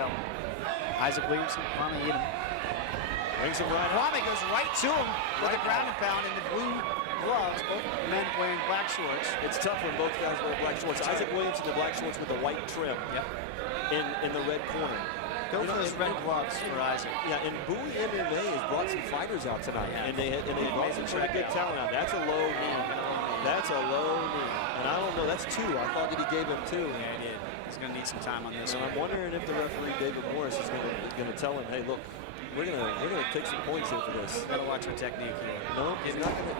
go. Isaac Williamson, Kwame Yiadom. Brings him right up. Kwame goes right to him with a ground and pound in the blue gloves, both men wearing black shorts. It's tough when both guys wear black shorts. Isaac Williamson, the black shorts with the white trim. Yep. In the red corner. Go for those red gloves for Isaac. Yeah, and Bowie MMA has brought some fighters out tonight, and they brought some pretty good talent out. That's a low knee. That's a low knee. And I don't know, that's 2. I thought that he gave him 2. Yeah, he did. He's going to need some time on this one. I'm wondering if the referee, David Morris, is going to tell him, hey, look, we're gonna take some points here for this. Gotta watch our technique here. No, he's not gonna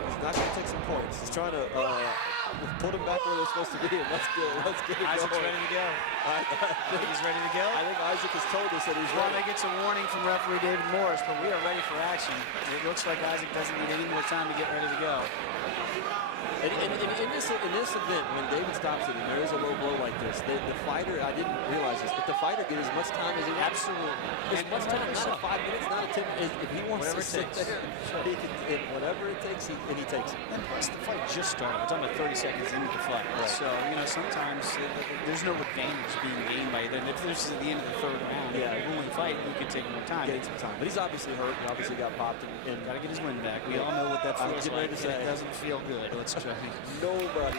take some points. He's trying to put them back where they're supposed to be. And let's get it Isaac's going. ready to go. I think he's ready to go. I think Isaac has told us that he's ready. ready. They gets a warning from referee David Morris, but we are ready for action. It looks like Isaac doesn't need any more time to get ready to go. And in this event, when David stops it and there is a low blow like this, the fighter, I didn't realize this, but the fighter gets as much time as he wants. Absolutely. As much time, not 5 minutes, not a 10 minutes. If he wants to sit there, he can, whatever it takes, he takes it. And plus, the fight just started. We're talking about 30 seconds into the fight. Right. So, you know, sometimes there's no advantage being gained by either. And if this is at the end of the 3rd round, ruling the fight, you can take more time. Getting some time. But he's obviously hurt. He obviously got popped. And got to get his wind back. We all know what that feels like. It doesn't feel good. Let's try. Nobody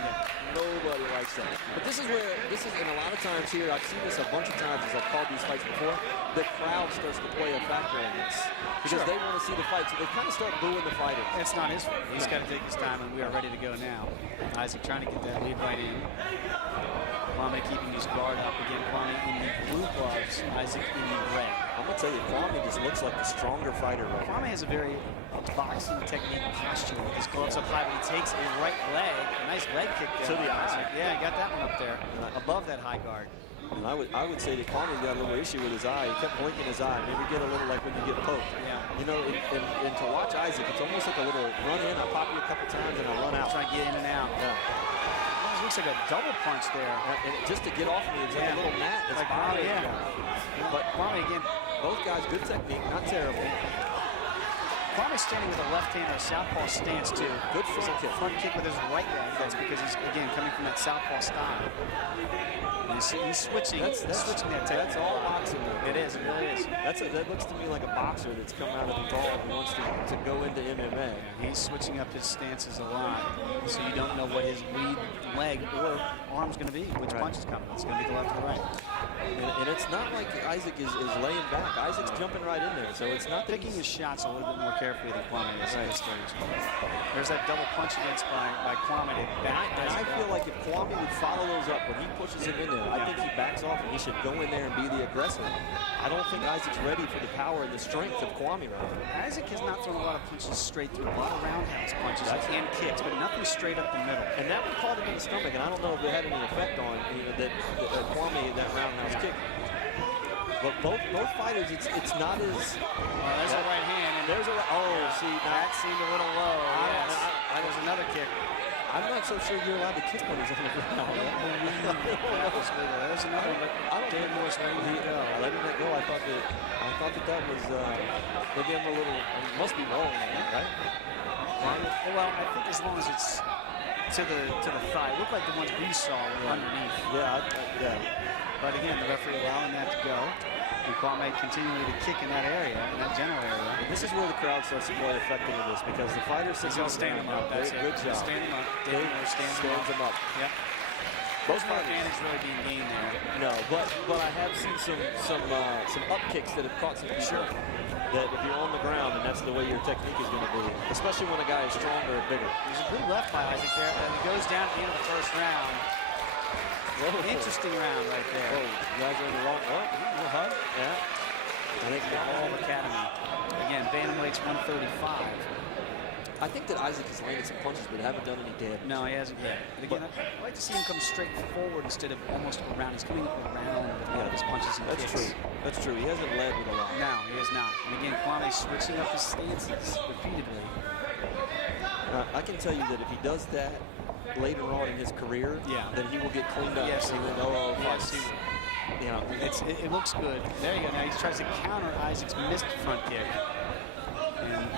likes that. But this is, and a lot of times here, I've seen this a bunch of times as I've called these fights before, the crowd starts to play a factor in this. Because they want to see the fight, so they kind of start booing the fighter. It's not his fault. He's got to take his time, and we are ready to go now. Isaac trying to get that lead right in. Kwame keeping his guard up again. Kwame in the blue gloves, Isaac in the red. I'm going to tell you, Kwame just looks like the stronger fighter right now. Kwame has a very boxing technique posture with his gloves up high, but he takes a right leg, a nice leg kick there. To the eye. Yeah, he got that one up there, above that high guard. And I would say that Kwame got a little issue with his eye. He kept blinking his eye. Maybe get a little like when you get poked. Yeah. You know, and to watch Isaac, it's almost like a little run in. I pop you a couple times and I run out. Try to get in and out. Yeah. It looks like a double punch there. And just to get off me, it's like a little mat. It's like body. Yeah. But Kwame again. Both guys, good technique, not terrible. Kwame's standing with a left hand or a southpaw stance too. Good front kick. Front kick with his right leg. That's because he's, again, coming from that southpaw style. He's switching. That's switching that technique. That's all boxing. It is. It really is. That looks to me like a boxer that's come out of the ball and wants to go into MMA. He's switching up his stances a lot, so you don't know what his lead leg or arm's going to be, which punch is coming. It's going to be the left or the right. And it's not like Isaac is laying back. Isaac's jumping right in there, so it's not that picking his shots a little bit more carefully than Kwame is at this stage. There's that double punch against by Kwame. And I feel like if Kwame would follow those up when he pushes him in there, I think he backs off and he should go in there and be the aggressor. I don't think Isaac's ready for the power and the strength of Kwame right now. Isaac has not thrown a lot of punches straight through, a lot of roundhouse punches and kicks, but nothing straight up the middle. And that one caught him in the stomach, and I don't know if it had any effect on that Kwame, that roundhouse kick. But both fighters, it's not as. There's a right hand, and there's a. See, that seemed a little low. Yes. There's another kick. I'm not so sure you're allowed to kick when he's on the ground. There's another one, but David Morris letting it go. Letting it go. I thought that was maybe I'm a little. It must be wrong, right? Well, I think as long as it's to the thigh, it looked like the ones we saw were underneath. Yeah. But again, the referee allowing that to go. And Kwame continuing to kick in that area, in that general area. And this is where the crowd starts to play effective in this, because the fighter sits on stand him up. That's it. Good job. Stand him up. David stands him up. Yep. Both no advantage really being gained there. No, but I have seen some up kicks that have caught some people. That if you're on the ground, and that's the way your technique is going to be, especially when a guy is stronger and bigger. There's a good left by Isaac there, and it goes down at the end of the first round. Interesting round right there. Whoa, you guys are in the wrong one. Yeah. I think the All Academy. Again, bantamweight's 135. I think that Isaac has landed some punches, but haven't done any damage. No, he hasn't yet. But again, I'd like to see him come straight forward instead of almost around. He's coming around with all of his punches and kicks. True. That's true. He hasn't led with a lot. No, he has not. And again, Kwame's switching up his stances repeatedly. I can tell you that if he does that later on in his career, then he will get cleaned up. Yes, he will. Yes, he will. You know, it looks good. There you go. Now he tries to counter Isaac's missed front kick. And again,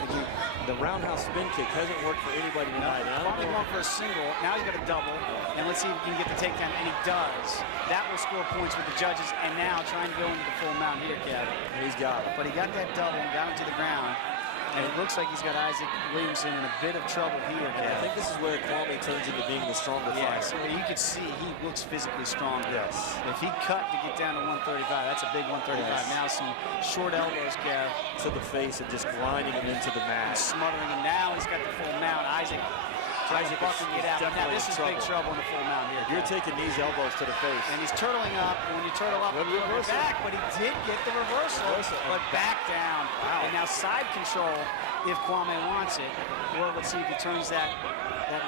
The roundhouse spin kick hasn't worked for anybody tonight. Kwame going for a single. Now he's got a double. And let's see if he can get the takedown. And he does. That will score points with the judges. And now trying to go into the full mount here, Kev. He's got it. But he got that double and got him to the ground. And it looks like he's got Isaac Williamson in a bit of trouble here, Kev. I think this is where Kwame turns into being the stronger fighter. So you can see he looks physically stronger. Yes. If he cut to get down to 135, that's a big 135. Yes. Now some short elbows, Kev. To the face and just grinding him into the mat. Smothering him. Now he's got the full mount. Isaac tries to buck and get out. But now this is big trouble in the full mount here. You're taking these elbows to the face. And he's turtling up. And when you turtle up, you go back. But he did get the reversal. But back down. Wow. And now side control if Kwame wants it. Or let's see if he turns that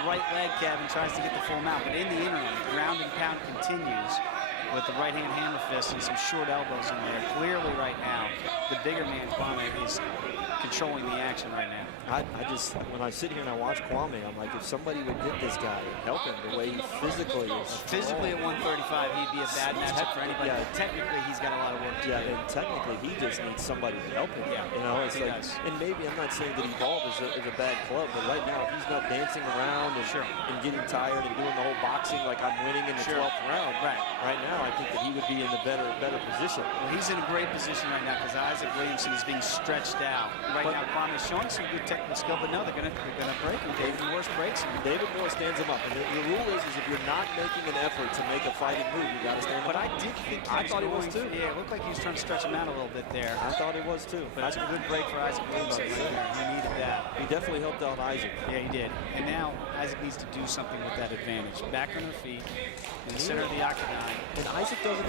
right leg, Kev, and tries to get the full mount. But in the interim, ground and pound continues with the right hand hammer fist and some short elbows in there. Clearly right now, the bigger man, Kwame, is controlling the action right now. When I sit here and I watch Kwame, I'm like, if somebody would get this guy and help him the way he physically is. Physically at 135, he'd be a bad matchup for anybody. Yeah. Technically, he's got a lot of work to do. Yeah, and technically, he just needs somebody to help him. Yeah, you know, it's like, does. and maybe I'm not saying that Evolve is a bad club, but right now, if he's not dancing around and getting tired and doing the whole boxing like I'm winning in the 12th round, right now, I think that he would be in the better position. Well, he's in a great position right now because Isaac Williamson is being stretched out. Right now, Kwame's showing some good technical skill, but no, they're gonna break him. David Morse breaks him. David Morse stands him up, and the rule is if you're not making an effort to make a fighting move, you got to stand him up. But I did think I thought he was too. Yeah, it looked like he was trying to stretch him out a little bit there. I thought he was too. But that's a good break for Isaac Williamson. He needed that. He definitely helped out Isaac. Yeah, he did. And now Isaac needs to do something with that advantage. Back on her feet in the center of the octagon. And Isaac doesn't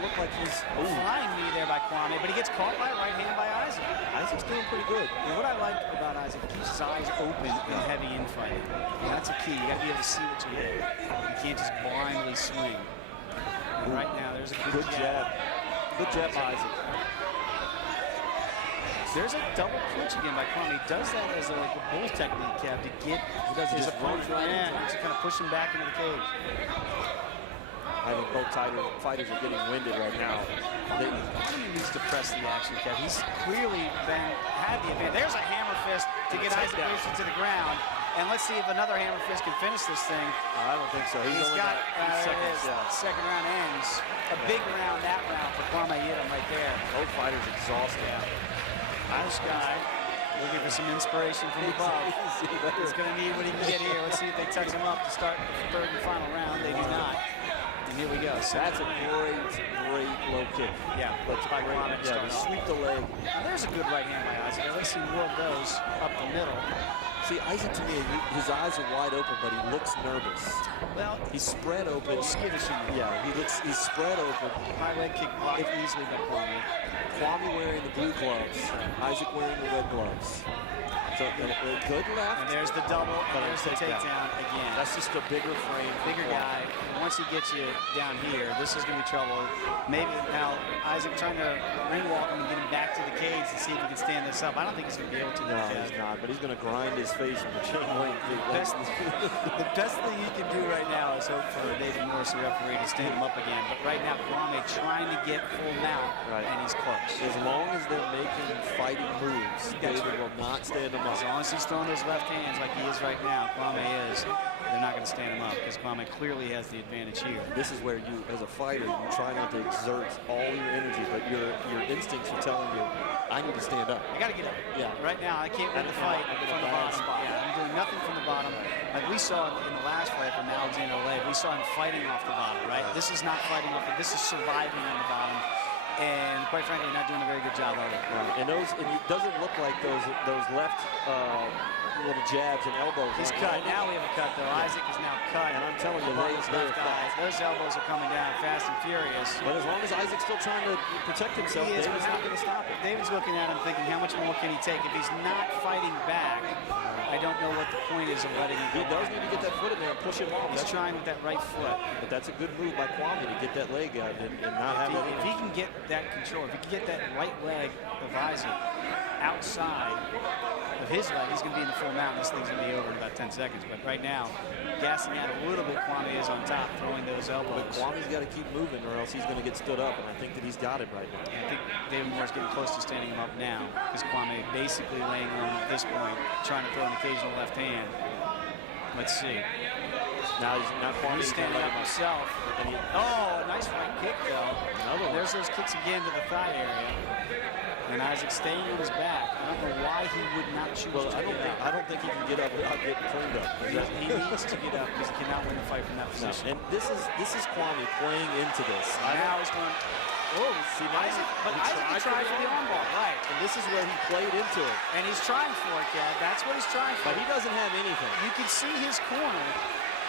look like he's flying knee there by Kwame, but he gets caught by a right hand by Isaac. Isaac's doing pretty good. And what I like about Isaac, he keeps his eyes open in heavy infighting. And that's a key. You got to be able to see what you hit. You can't just blindly swing. And right now, there's a good jab. Good jab by Isaac. There's a double clinch again by Kwame. He does that as a bull technique, Kev, to get his opponent right in. Just kind of push him back into the cage. I think both fighters are getting winded right now. Kwame needs to press the action, Kev. He's clearly had the advantage. There's a hammer fist to get Isaac Williamson to the ground. And let's see if another hammer fist can finish this thing. I don't think so. He's got, second round ends. A big round, that round for Kwame Yiadom right there. Both fighters exhausted. This guy looking for some inspiration from above. He's going to need what he can get here. Let's see if they touch him up to start the third and final round. They do not. And here we go. So that's a great low kick. Yeah, that's by Kwame. Yeah, sweep the leg. Now there's a good right hand by Isaac. Let's see where it goes up the middle. See, Isaac, to me, his eyes are wide open, but he looks nervous. Well, he's spread open. Skittish. Yeah, he's spread open. High leg kick blocked easily by Kwame. Kwame wearing the blue gloves, Isaac wearing the red gloves. So a good left. And there's the double, and there's the takedown again. That's just a bigger frame. Bigger guy. Once he gets you down here, this is going to be trouble. Maybe now Isaac trying to ring walk him and get him back to the cage and see if he can stand this up. I don't think he's going to be able to. No, he's not, but he's going to grind his face in the chain link. The best thing he can do right now is hope for David Morris, the referee, to stand him up again. But right now, Kwame trying to get full mount, and he's close. As long as they're making fighting moves, David will not stand him up. As long as he's throwing those left hands like he is right now, Kwame is, they're not going to stand him up because Kwame clearly has the advantage here. This is where you, as a fighter, you try not to exert all your energy, but your instincts are telling you, I need to stand up. I got to get up. Yeah. Right now, I can't win the fight from the bottom. Yeah, I'm doing nothing from the bottom. Like we saw in the last fight from Alexander Olay, we saw him fighting off the bottom, right? This is not fighting off the, this is surviving on the bottom. And quite frankly, not doing a very good job of it. Right. And it doesn't look like those left little jabs and elbows. He's cut. Now we have a cut, though. Isaac is now cut. And I'm telling you, those elbows are coming down fast and furious. But as long as Isaac's still trying to protect himself, David's not going to stop it. David's looking at him thinking, how much more can he take? If he's not fighting back, I don't know what the point is of letting him go. He does need to get that foot in there and push him off. He's trying with that right foot. But that's a good move by Kwame to get that leg out and not have it. If he can get that control, if he can get that right leg of Isaac outside of his leg, he's going to be in the full mount. This thing's going to be over in about 10 seconds. But right now, gassing out a little bit, Kwame is on top, throwing those elbows. But Kwame's got to keep moving or else he's going to get stood up, and I think that he's got it right now. I think David Moore's getting close to standing him up now because Kwame basically laying on at this point, trying to throw an occasional left hand. Let's see. Now Kwame's standing up himself. Oh, a nice right kick, though. There's those kicks again to the thigh area. And Isaac staying on his back. I don't know why he would not choose to get up. I don't think he can get up without getting cleaned up. He needs to get up because he cannot win the fight from that position. And this is Kwame playing into this. Now he's going. Oh, see, Isaac tried for the armbar, right? And this is where he played into it. And he's trying for it, Kev. That's what he's trying for. But he doesn't have anything. You can see his corner.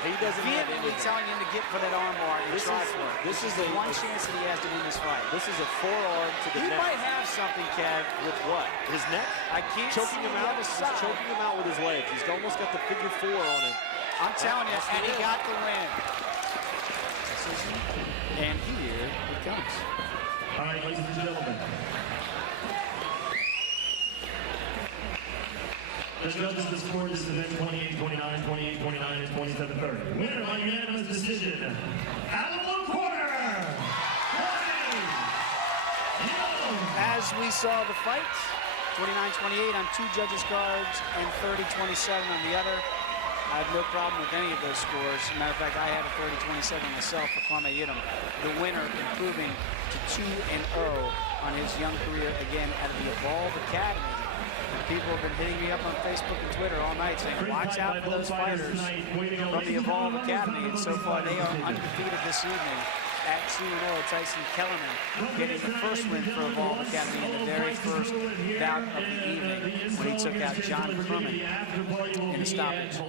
He doesn't have anything. Telling him to get for that armbar and try for it. This is the one chance that he has to win this fight. This is a forearm to the neck. He might have something, Kev. With what? His neck? I can't choking see him out. He's choking him out with his legs. He's almost got the figure 4 on him. I'm telling you, and he got the win. And here it comes. All right, ladies and gentlemen. The judges of the sport is event 28-29, 28-29, and 27-30. Winner by unanimous decision, out of the corner, Kwame Yiadom. As we saw the fight, 29-28 on 2 judges' cards and 30-27 on the other. I have no problem with any of those scores. As a matter of fact, I had a 30-27 myself for Kwame Yiadom. The winner improving to 2-0 on his young career again at the Evolve Academy. People have been hitting me up on Facebook and Twitter all night saying, watch out for those fighters from the Evolve Academy. And so far, they are undefeated this evening at 2-0. Tyson Kellerman getting the first win for Evolve Academy in the very first bout of the evening when he took out John Kerman in a stoppage.